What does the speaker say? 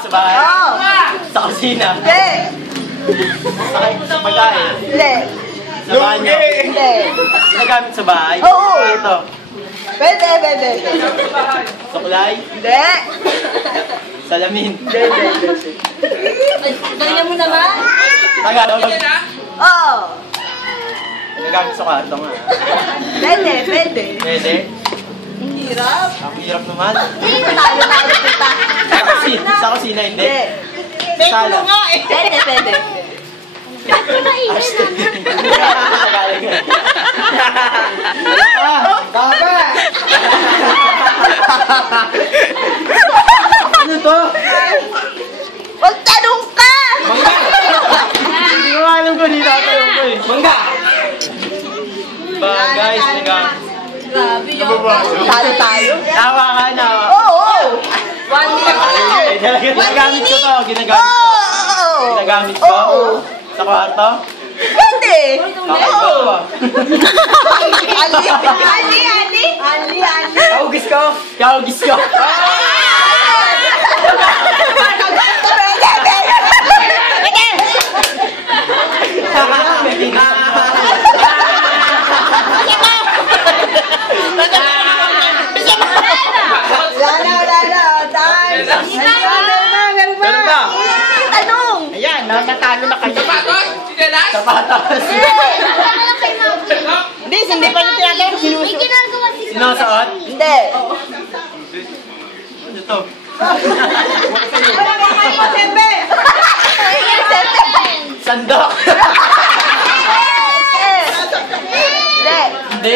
Sa bahay? Oo. Sa kusina? Hindi. Sa pagkain? Hindi. Sa banyo? Hindi. Ginagamit sa bahay? Oo. Ito? Pwede. Suklay? Hindi. Salamin? Hindi. Galingan mo naman. Tagalog? Oo. Ginagamit sa kwarto nga. Pwede. Pwede? Ang hirap. Ang hirap naman. Talo kita. Sa kusina hindi? Hindi. Sala? Pwede. Tagalog nga. Baba! Ano to? Magtanong ka! Mangga! Hindi ko alam kung hindi tatanong ko eh. Mangga! Ba guys, Grabe yun. Talo tayo. Tawa ka na. Oo. 1 minute. Ginagamit ko to. Oo. Ginagamit ko? Sa kwarto? Pwede. Oo. Ali. Kaugis ko? Kaugis ko. Ganun ba? Tanong. Ayan, natatalo na kayo. Sapatos? Sinelas? Sapatos. Hindi pa niya tinatanong. May ginagawa si Sinusuot? Hindi. Ano to? Sandok? Hindi. Hindi.